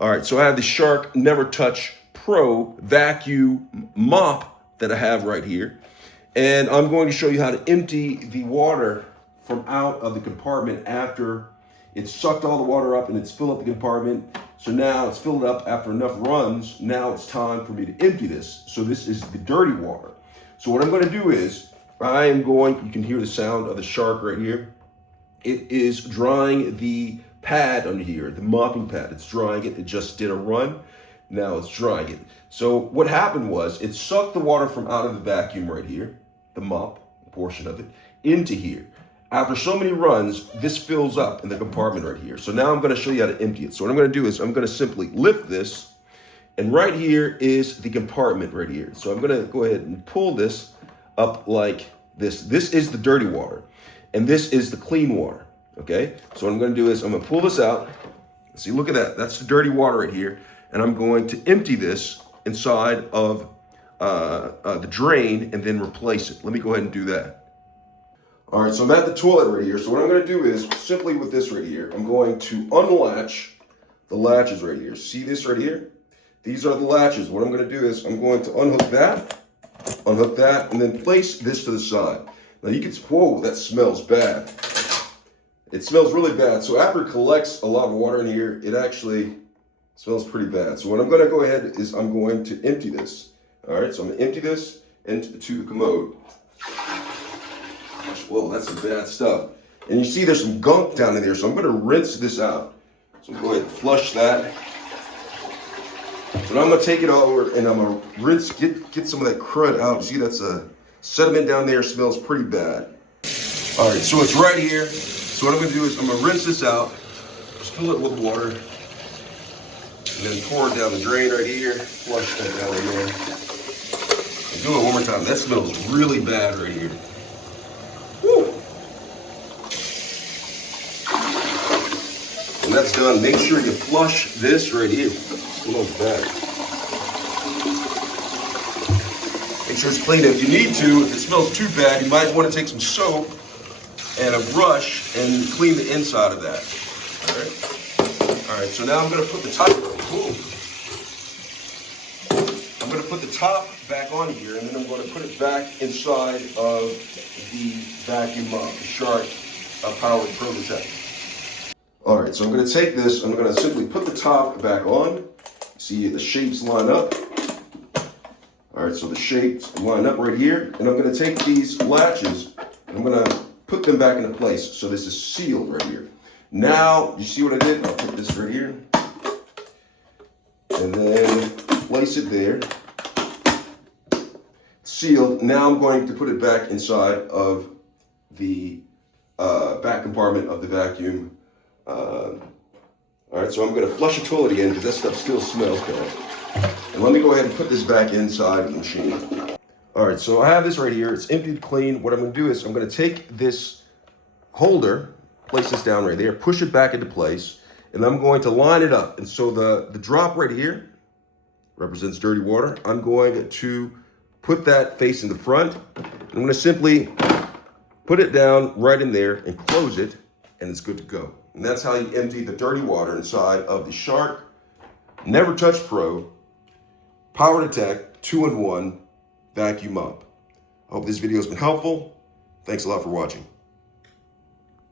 All right, so I have the Shark NeverTouch Pro vacuum mop that I have right here. And I'm going to show you how to empty the water from out of the compartment after it's sucked all the water up and it's filled up the compartment. So now it's filled up after enough runs. Now it's time for me to empty this. So this is the dirty water. So what I'm going to do is you can hear the sound of the shark right here. It is drying the pad under here, the mopping pad. It's drying it. It just did a run. Now it's drying it. So what happened was it sucked the water from out of the vacuum right here, the mop portion of it, into here. After so many runs, this fills up in the compartment right here. So now I'm going to show you how to empty it. So what I'm going to do is I'm going to simply lift this, and right here is the compartment right here. So I'm going to go ahead and pull this up like this. This is the dirty water, and this is the clean water. Okay, so what I'm going to do is I'm going to pull this out. See, look at that. That's the dirty water right here, and I'm going to empty this inside of the drain and then replace it. Let me go ahead and do that. All right, so I'm at the toilet right here. So what I'm going to do is simply with this right here, I'm going to unlatch the latches right here. See this right here? These are the latches. What I'm going to do is I'm going to unhook that, and then place this to the side. Now you can, whoa, that smells bad. It smells really bad. So after it collects a lot of water in here, it actually smells pretty bad. So what I'm going to go ahead is I'm going to empty this. All right, so I'm going to empty this into the commode. Whoa, that's some bad stuff. And you see there's some gunk down in there, so I'm going to rinse this out. So I'm going to go ahead and flush that. So now I'm going to take it over and I'm going to rinse, get some of that crud out. See, that's a sediment down there, smells pretty bad. All right, so it's right here. So what I'm going to do is I'm going to rinse this out, just fill it with water, and then pour it down the drain right here, flush that down in there. And do it one more time. That smells really bad right here. Woo! When that's done, make sure you flush this right here. It smells bad. Make sure it's clean. If you need to, if it smells too bad, you might want to take some soap and a brush and clean the inside of that. All right, so now I'm going to put the top, I'm going to put the top back on here, and then I'm going to put it back inside of the vacuum mop, the Shark powered prototype. All right, so I'm going to take this, I'm going to simply put the top back on. See, the shapes line up. All right, so the shapes line up right here, and I'm going to take these latches, and I'm going to put them back into place. So this is sealed right here. Now, you see what I did? I'll put this right here, and then place it there. Sealed. Now I'm going to put it back inside of the back compartment of the vacuum. All right, so I'm going to flush the toilet again because that stuff still smells bad. And let me go ahead and put this back inside of the machine. All right, so I have this right here. It's empty, clean. What I'm going to do is I'm going to take this holder, place this down right there, push it back into place, and I'm going to line it up. And so the drop right here represents dirty water. I'm going to put that facing the front. I'm going to simply put it down right in there and close it, and it's good to go. And that's how you empty the dirty water inside of the Shark NeverTouch Pro Power Detect 2-in-1 vacuum mop. I hope this video has been helpful. Thanks a lot for watching.